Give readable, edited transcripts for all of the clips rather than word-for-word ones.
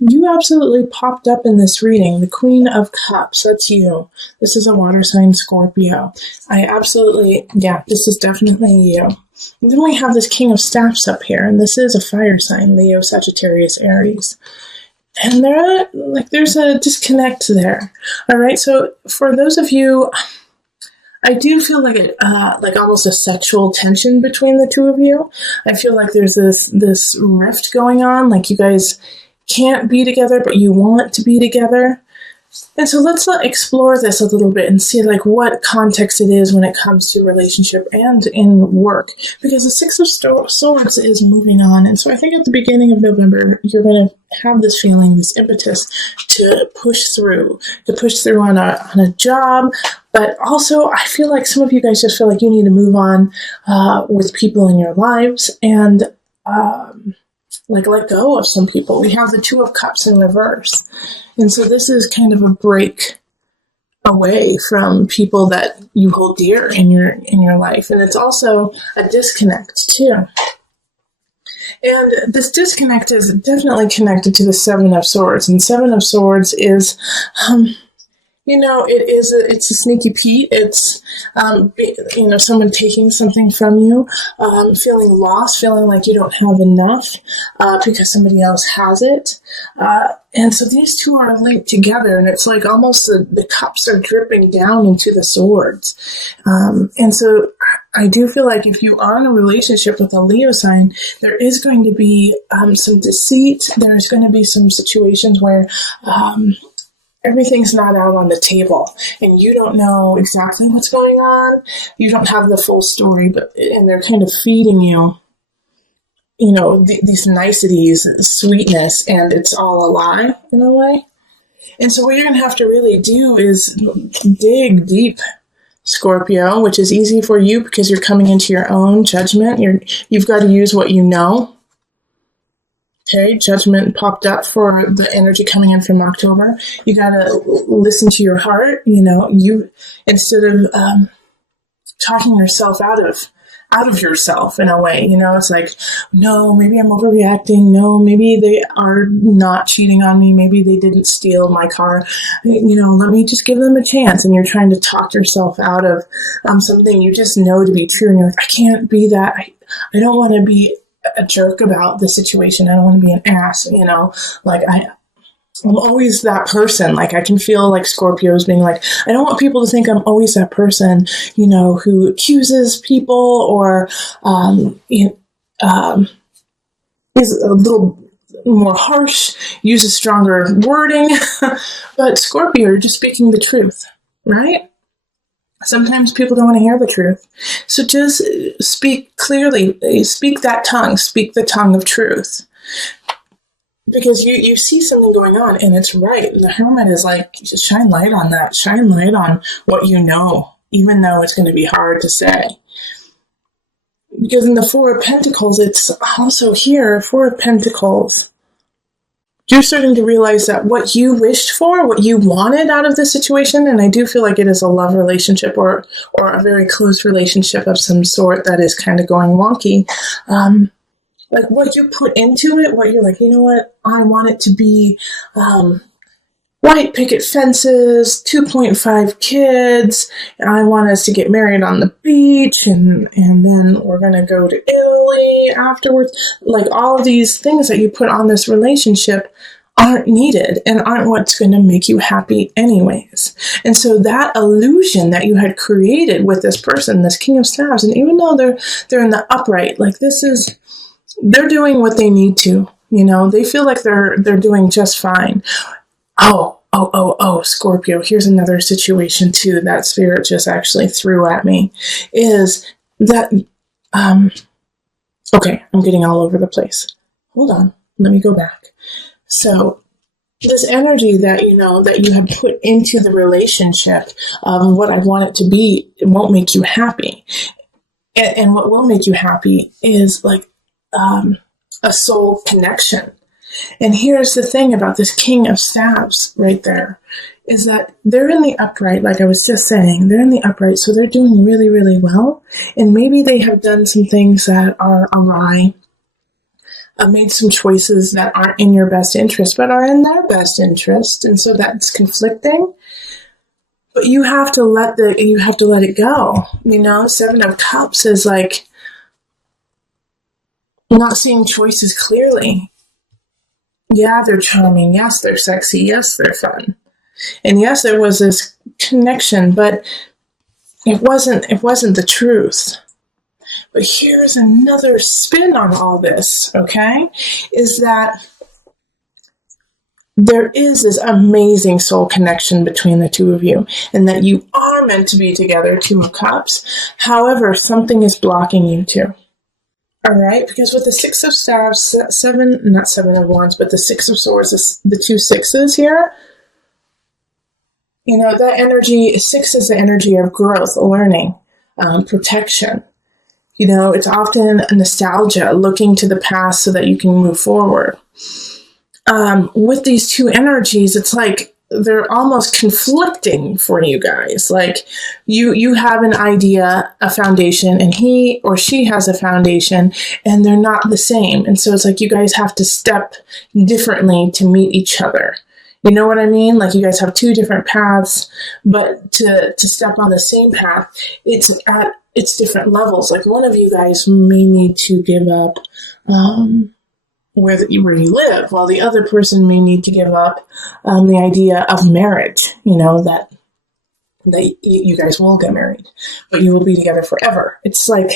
You absolutely popped up in this reading. The Queen of Cups, that's you. This is a water sign Scorpio. This is definitely you. And then we have this King of Staffs up here, and this is a fire sign, Leo, Sagittarius, Aries. And there's a disconnect there. All right, so for those of you, I do feel like almost a sexual tension between the two of you. I feel like there's this rift going on, like you guys can't be together, but you want to be together. And so let's explore this a little bit and see like what context it is when it comes to relationship and in work. Because the Six of Swords is moving on. And so I think at the beginning of November, you're going to have this feeling, this impetus to push through on a job. But also I feel like some of you guys just feel like you need to move on with people in your lives and let go of some people. We have the Two of Cups in reverse. And so this is kind of a break away from people that you hold dear in your life. And it's also a disconnect too. And this disconnect is definitely connected to the Seven of Swords. And Seven of Swords is, it's a sneaky Pete. It's, someone taking something from you, feeling lost, feeling like you don't have enough because somebody else has it. And so these two are linked together, and it's like almost the cups are dripping down into the swords. And so I do feel like if you are in a relationship with a Leo sign, there is going to be some deceit. There's going to be some situations where everything's not out on the table and you don't know exactly what's going on. You don't have the full story, and they're kind of feeding you, these niceties, sweetness, and it's all a lie in a way. And so what you're going to have to really do is dig deep, Scorpio, which is easy for you because you're coming into your own judgment. You've got to use what you know. Okay, judgment popped up for the energy coming in from October. You got to listen to your heart. You instead of talking yourself out of yourself in a way. It's like, no, maybe I'm overreacting. No, maybe they are not cheating on me. Maybe they didn't steal my car. Let me just give them a chance. And you're trying to talk yourself out of something you just know to be true. And you're like, I can't be that. I don't want to be a jerk about the situation. I don't want to be an ass, I'm always that person. Like I can feel like Scorpios being like, I don't want people to think I'm always that person, who accuses people or is a little more harsh, uses stronger wording. But Scorpio, you're just speaking the truth, right? Sometimes people don't want to hear the truth. So just speak clearly. Speak that tongue. Speak the tongue of truth. Because you see something going on and it's right. And the Hermit is like, just shine light on that. Shine light on what you know, even though it's going to be hard to say. Because in the Four of Pentacles, it's also here, Four of Pentacles. You're starting to realize that what you wished for, what you wanted out of this situation, and I do feel like it is a love relationship or a very close relationship of some sort that is kind of going wonky. Like what you put into it, what you're like, you know what, I want it to be white picket fences, 2.5 kids, and I want us to get married on the beach, and then we're going to go to Italy afterwards. Like all of these things that you put on this relationship aren't needed and aren't what's going to make you happy anyways. And so that illusion that you had created with this person, this King of Staffs, and even though they're in the upright, like they're doing what they need to, they feel like they're doing just fine. Oh, Scorpio, here's another situation too that Spirit just actually threw at me, is that, okay, I'm getting all over the place. Hold on, let me go back. So this energy that, that you have put into the relationship of what I want it to be, it won't make you happy. And what will make you happy is like a soul connection. And here's the thing about this King of Staffs right there, is that they're in the upright, like I was just saying, they're in the upright, so they're doing really, really well. And maybe they have done some things that are awry. made some choices that aren't in your best interest, but are in their best interest. And so that's conflicting. But you have to let it go. You know, Seven of Cups is like not seeing choices clearly. Yeah, they're charming. Yes, they're sexy. Yes, they're fun. And yes, there was this connection, but it wasn't the truth. But here's another spin on all this, okay? Is that there is this amazing soul connection between the two of you, and that you are meant to be together, Two of Cups. However, something is blocking you two. All right, because with the Six of Staves, not Seven of Wands, but the Six of Swords, the two sixes here, you know, that energy, six is the energy of growth, learning, protection. You know, it's often a nostalgia, looking to the past so that you can move forward. With these two energies, it's like they're almost conflicting for you guys. Like you have an idea, a foundation, and he or she has a foundation, and they're not the same. And so it's like you guys have to step differently to meet each other. You know what I mean? Like you guys have two different paths, but to step on the same path, it's different levels. Like one of you guys may need to give up where you live, while the other person may need to give up the idea of marriage. You know, that you guys will get married, but you will be together forever. It's like,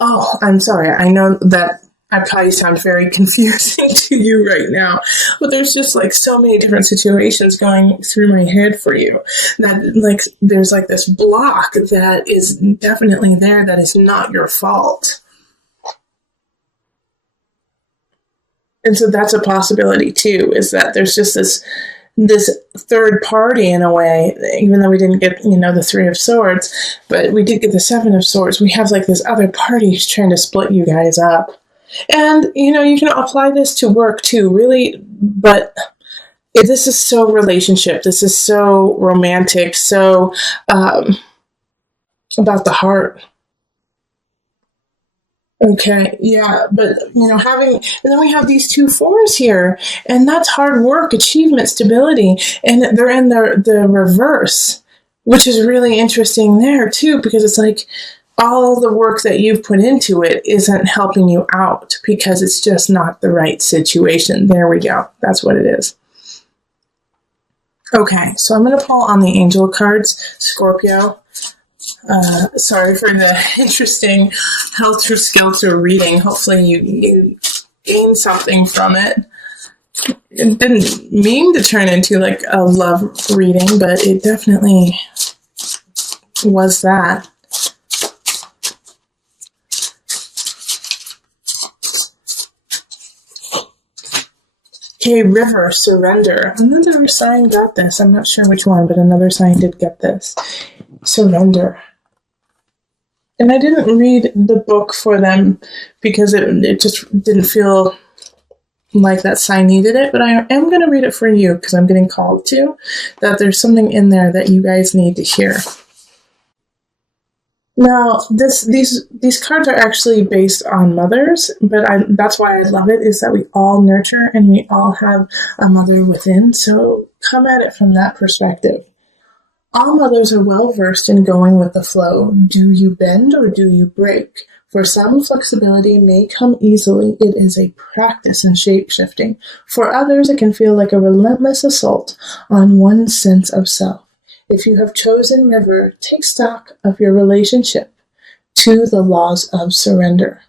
oh, I'm sorry. I know that I probably sound very confusing to you right now, but there's just like so many different situations going through my head for you that like there's like this block that is definitely there that is not your fault. And so that's a possibility too, is that there's just this third party in a way, even though we didn't get, you know, the Three of Swords, but we did get the Seven of Swords. We have like this other party who's trying to split you guys up. And, you know, you can apply this to work too, really, but this is so relationship. This is so romantic, so about the heart. Okay, yeah, but, you know, and then we have these two fours here, and that's hard work, achievement, stability, and they're in the reverse, which is really interesting there too, because it's like, all the work that you've put into it isn't helping you out because it's just not the right situation. There we go. That's what it is. Okay, so I'm going to pull on the angel cards, Scorpio. Sorry for the interesting helter-skelter reading. Hopefully you gain something from it. It didn't mean to turn into like a love reading, but it definitely was that. Okay, River, Surrender. Another sign got this. I'm not sure which one, but another sign did get this. Surrender. And I didn't read the book for them because it just didn't feel like that sign needed it, but I am going to read it for you because I'm getting called to, that there's something in there that you guys need to hear. Now, these cards are actually based on mothers, but that's why I love it, is that we all nurture and we all have a mother within, so come at it from that perspective. All mothers are well versed in going with the flow. Do you bend or do you break? For some, flexibility may come easily. It is a practice in shape-shifting. For others, it can feel like a relentless assault on one's sense of self. If you have chosen River, take stock of your relationship to the laws of surrender.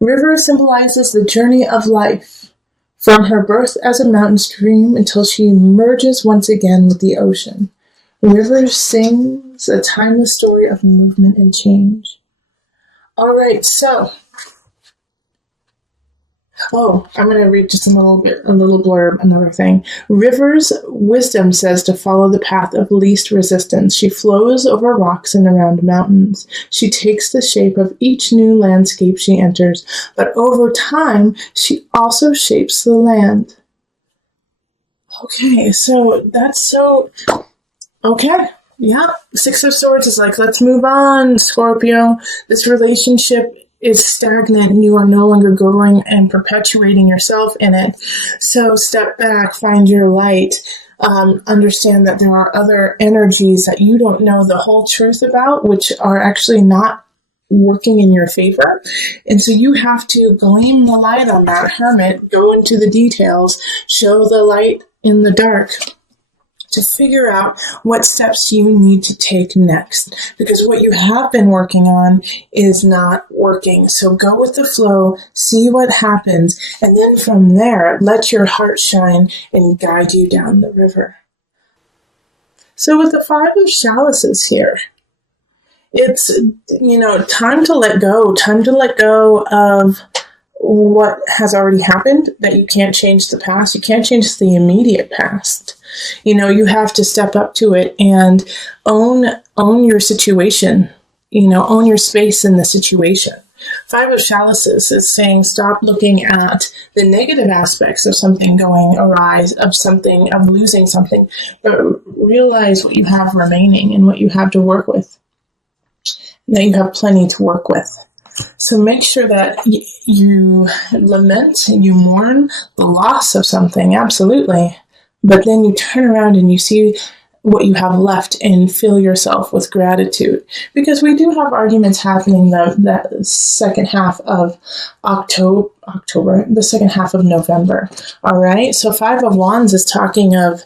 River symbolizes the journey of life, from her birth as a mountain stream until she merges once again with the ocean. River sings a timeless story of movement and change. All right, so I'm going to read just a little blurb, another thing. River's wisdom says to follow the path of least resistance. She flows over rocks and around mountains. She takes the shape of each new landscape she enters, but over time, she also shapes the land. Okay, so that's so... Okay, yeah. Six of Swords is like, let's move on, Scorpio. This relationship is stagnant and you are no longer growing and perpetuating yourself in it. So step back, find your light, understand that there are other energies that you don't know the whole truth about, which are actually not working in your favor. And so you have to gleam the light on that, hermit, go into the details, show the light in the dark, to figure out what steps you need to take next, because what you have been working on is not working. So go with the flow, see what happens, and then from there, let your heart shine and guide you down the river. So with the 5 of chalices here, it's, time to let go of what has already happened, that you can't change the past. You can't change the immediate past. You have to step up to it and own your situation, own your space in the situation. 5 of chalices is saying stop looking at the negative aspects of something going awry, of losing something, but realize what you have remaining and what you have to work with, that you have plenty to work with. So make sure that you lament and you mourn the loss of something, absolutely. But then you turn around and you see what you have left and fill yourself with gratitude. Because we do have arguments happening that second half of October, the second half of November. All right. So 5 of Wands is talking of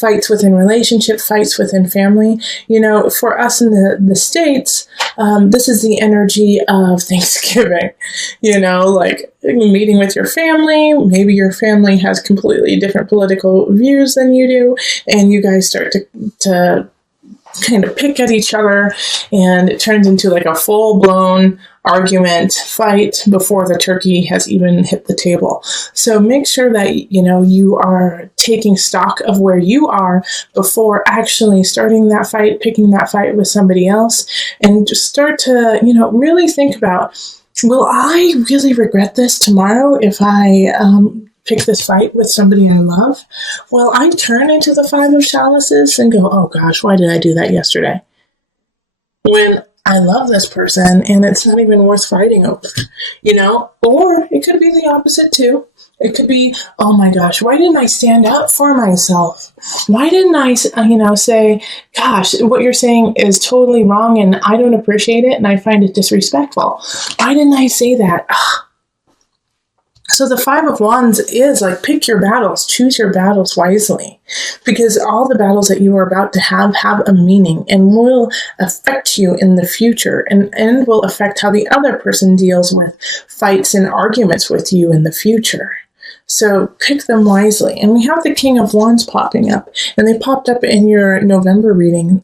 fights within relationship, fights within family. For us in the States, this is the energy of Thanksgiving, like meeting with your family. Maybe your family has completely different political views than you do, and you guys start to kind of pick at each other, and it turns into like a full-blown argument, fight before the turkey has even hit the table. So make sure that, you are taking stock of where you are before actually starting that fight, picking that fight with somebody else, and just start to, really think about, will I really regret this tomorrow if I pick this fight with somebody I love? Well, I turn into the 5 of chalices and go, oh gosh, why did I do that yesterday? When I love this person and it's not even worth fighting over, Or it could be the opposite too. It could be, oh my gosh, why didn't I stand up for myself? Why didn't I, say, gosh, what you're saying is totally wrong and I don't appreciate it and I find it disrespectful. Why didn't I say that? So the 5 of Wands is like, pick your battles, choose your battles wisely, because all the battles that you are about to have a meaning and will affect you in the future and will affect how the other person deals with fights and arguments with you in the future. So pick them wisely. And we have the King of Wands popping up, and they popped up in your November reading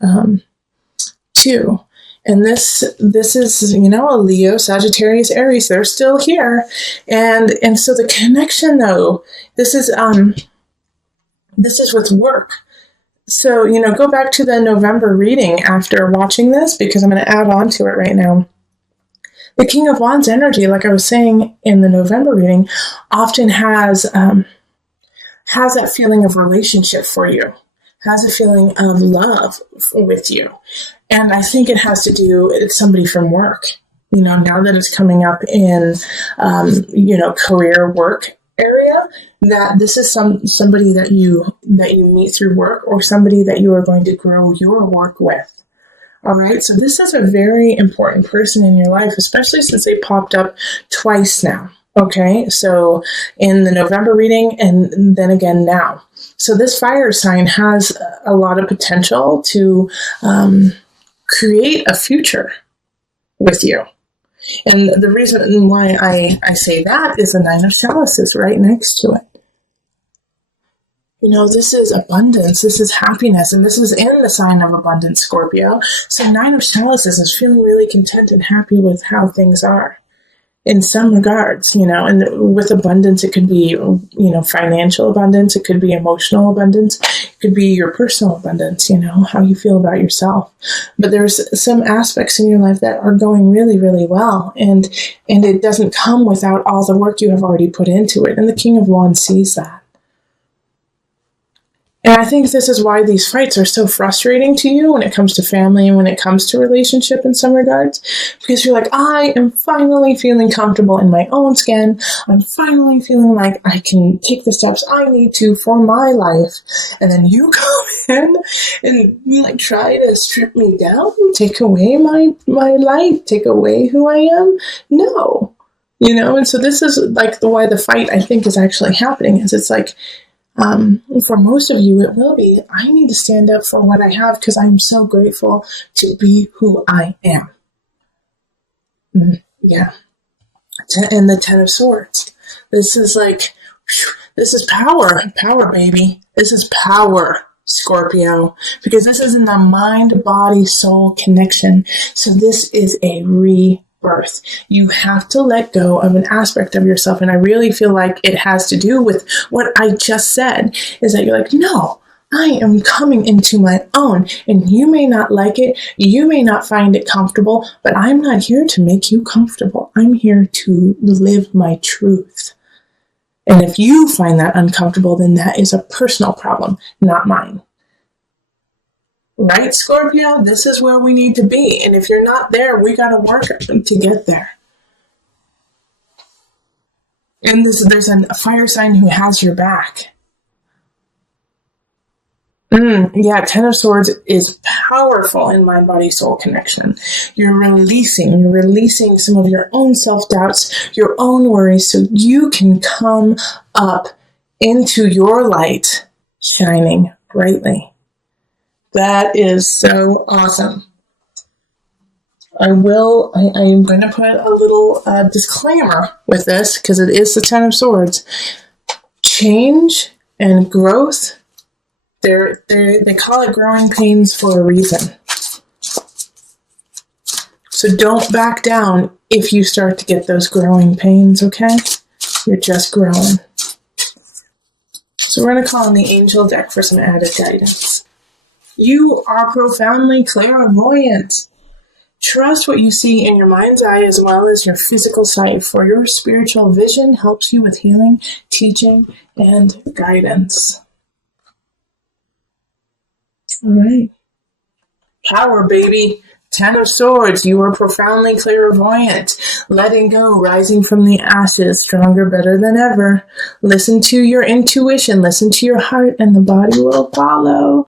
too. And this is, a Leo, Sagittarius, Aries. They're still here. And so the connection though, this is with work. So, go back to the November reading after watching this, because I'm going to add on to it right now. The King of Wands energy, like I was saying in the November reading, often has that feeling of relationship for you, has a feeling of love with you. And I think it has to do with somebody from work, now that it's coming up in, career work area, that this is somebody that you meet through work, or somebody that you are going to grow your work with. All right. So this is a very important person in your life, especially since they popped up twice now. Okay. So in the November reading and then again now. So this fire sign has a lot of potential to create a future with you. And the reason why I say that is the 9 of chalices right next to it. This is abundance, this is happiness, and this is in the sign of abundance, Scorpio. So 9 of chalices is feeling really content and happy with how things are in some regards, and with abundance, it could be, financial abundance, it could be emotional abundance, it could be your personal abundance, how you feel about yourself. But there's some aspects in your life that are going really, really well, and it doesn't come without all the work you have already put into it. And the King of Wands sees that. And I think this is why these fights are so frustrating to you when it comes to family and when it comes to relationship in some regards. Because you're like, I am finally feeling comfortable in my own skin. I'm finally feeling like I can take the steps I need to for my life. And then you come in and you like try to strip me down, take away my light, take away who I am. No. And so this is like why the fight I think is actually happening is it's like, for most of you, it will be, I need to stand up for what I have because I'm so grateful to be who I am. Yeah. And the Ten of Swords. This is like, this is power. Power, baby. This is power, Scorpio. Because this is in the mind, body, soul connection. So this is a rebirth. You have to let go of an aspect of yourself. And I really feel like it has to do with what I just said, is that you're like, no, I am coming into my own. And you may not like it. You may not find it comfortable, but I'm not here to make you comfortable. I'm here to live my truth. And if you find that uncomfortable, then that is a personal problem, not mine. Right, Scorpio? This is where we need to be. And if you're not there, we got to work to get there. And there's a fire sign who has your back. Yeah, Ten of Swords is powerful in mind, body, soul connection. You're releasing some of your own self-doubts, your own worries, so you can come up into your light, shining brightly. That is so awesome. I am going to put a little disclaimer with this because it is the Ten of Swords. Change and growth, they call it growing pains for a reason. So don't back down if you start to get those growing pains, okay? You're just growing. So we're going to call on the angel deck for some added guidance. You are profoundly clairvoyant. Trust what you see in your mind's eye as well as your physical sight, for your spiritual vision helps you with healing, teaching, and guidance. All right. Power, baby. Ten of Swords. You are profoundly clairvoyant. Letting go, rising from the ashes, stronger, better than ever. Listen to your intuition. Listen to your heart, and the body will follow.